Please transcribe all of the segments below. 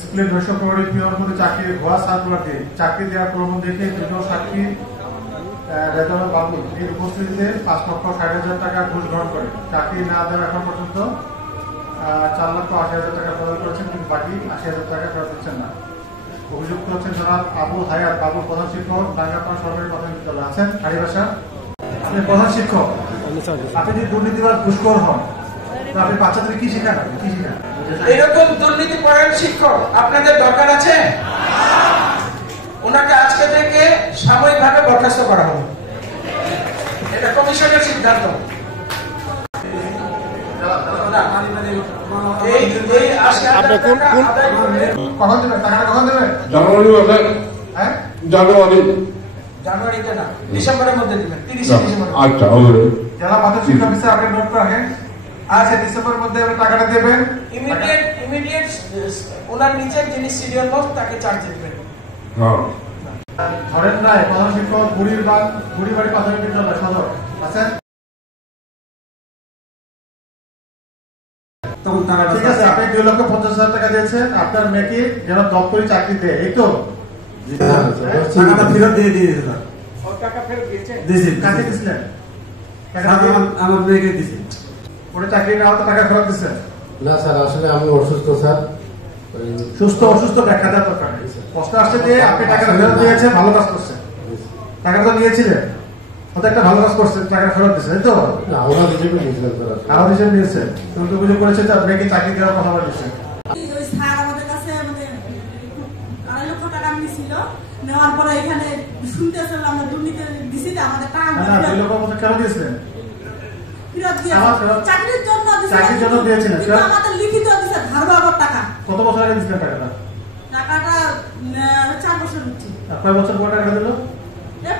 স্কুলে 900 পিওর মধ্যে চাকরি ভুয়া সার্কুলার দিয়ে চাকরি দেওয়ার প্রলোভন দেখে দুটো সাক্ষী রেজাউল বাবুল এর উপস্থিতিতে 5,60,000 টাকা ঘুষ গ্রহণ করে চাকরি না দেওয়ার এখন পর্যন্ত 4,80,000 টাকা প্রদান করেছেন, কিন্তু বাকি 80,000 টাকা ফেরত দিচ্ছেন না। অভিযুক্ত হচ্ছেন জনাব আবুল হায়াত বাবুল, প্রধান শিক্ষক, ডাঙ্গাপাড়া সরকারি প্রাথমিক বিদ্যালয়। আছেন হারিবাসা, আপনি প্রধান শিক্ষক। আপনি যদি দুর্নীতিবাদ ঘুষখোর হন, তো আপনি বাচ্চাদের কি শেখান? এরকম দুর্নীতিপরায়ণ শিক্ষক আপনাদের দরকার আছে? ওনাকে আজকে থেকে সাময়িকভাবে বরখাস্ত করা হবে, এটা কমিশনের সিদ্ধান্ত। জানুয়ারিতে না, ডিসেম্বরের মধ্যে দিবেন, 30 ডিসেম্বর। আচ্ছা, জেলা মাধ্যমিক শিক্ষা অফিসার আপনি নোট রাখেন। আচ্ছা, ডিসেম্বরের মধ্যে আপনি টাকাটা দেবেন। ইমিডিয়েট ওনার নিচের যিনি সিনিয়র মোস্ট তাকে চার্জ দিবেন। ধরেন রায়, প্রধান শিক্ষক, বুড়িবাড়ি প্রাথমিক বিদ্যালয় সদর। আচ্ছা, ঠিক আছে, আপনি 2,50,000 টাকা দিয়েছেন আপনার মেয়েকে যেন দপ্তরি চাকরি দেয়, এই তো? টাকাটা ফেরত দিয়ে দিয়েছে স্যার। টাকা ফেরত দিয়েছেন? কাকে দিয়েছিলেন? আমার মেয়েকে দিয়েছি। ওটা চাকরি না হতে টাকা ফেরত দিচ্ছেন? না স্যার, আসলে আমি অসুস্থ স্যার। সুস্থ অসুস্থ দেখা দেওয়ার দরকার নেই। কষ্ট আসছে যে আপনি টাকা ফেরত দিয়েছেন, ভালো কাজ করছেন। টাকা তো নিয়েছিলেন, হয়তো একটা ভালো কাজ করছেন, টাকা ফেরত দিচ্ছেন, এই তো? আমার হিসেবে নিয়েছিলেন স্যার। আমার হিসেবে নিয়েছেন, তুমি তো অভিযোগ করেছে যে আপনাকে চাকরি দেওয়ার কথা বলেছেন। নেওয়ার পরে এখানে শুনতেছিলাম আমরা দুর্নীতি দিছি, আমাদের টাকা কেন দিয়েছিলেন? চাকরির জন্য দিয়েছিলেন, আমাদের লিখিত দিচ্ছে ধার বাবার টাকা। কত বছর আগে দিয়েছিলেন টাকাটা? 4 বছর হচ্ছে। কয় বছর পর টাকা দিল?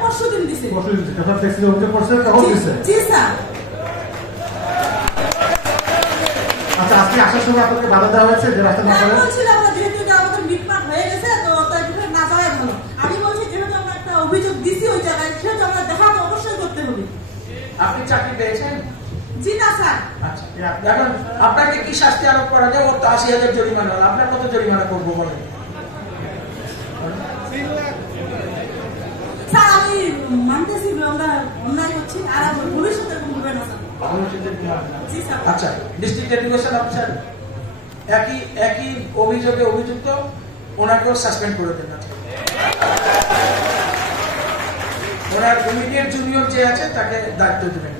পরশু দিন দিছে। যখন ট্যাক্সি অভিযোগ করছে তখন দিচ্ছে? জি স্যার। আচ্ছা, আজকে আসার সময় আপনাকে বাধা দেওয়া হয়েছে যে রাস্তা না করে? বলছিলাম না, যেহেতু আমাদের মিটমাট হয়ে গেছে তো না যাওয়াই ভালো। আমি বলছি যেহেতু আমরা একটা অভিযোগ দিছি ওই জায়গায়, সেহেতু আমরা দেখা তো অবশ্যই করতে হবে। আপনি চাকরি পেয়েছেন? জি না স্যার। আচ্ছা, এখন আপনাকে কি শাস্তি আরোপ করা যায়? ওর তো 80,000 জরিমানা, আপনার কত জরিমানা করবো বলেন? স্যার আমি মানতেছি আমরা অন্যায় করছি, আর ভবিষ্যতে ভুলবে না স্যার। জি স্যার। আচ্ছা, ডিস্ট্রিক্ট এডুকেশন অফিসার একই অভিযোগে অভিযুক্ত, ওনাকেও সাসপেন্ড করে দেন। ওনার ইমিডিয়েট জুনিয়র যে আছে তাকে দায়িত্ব দেবেন।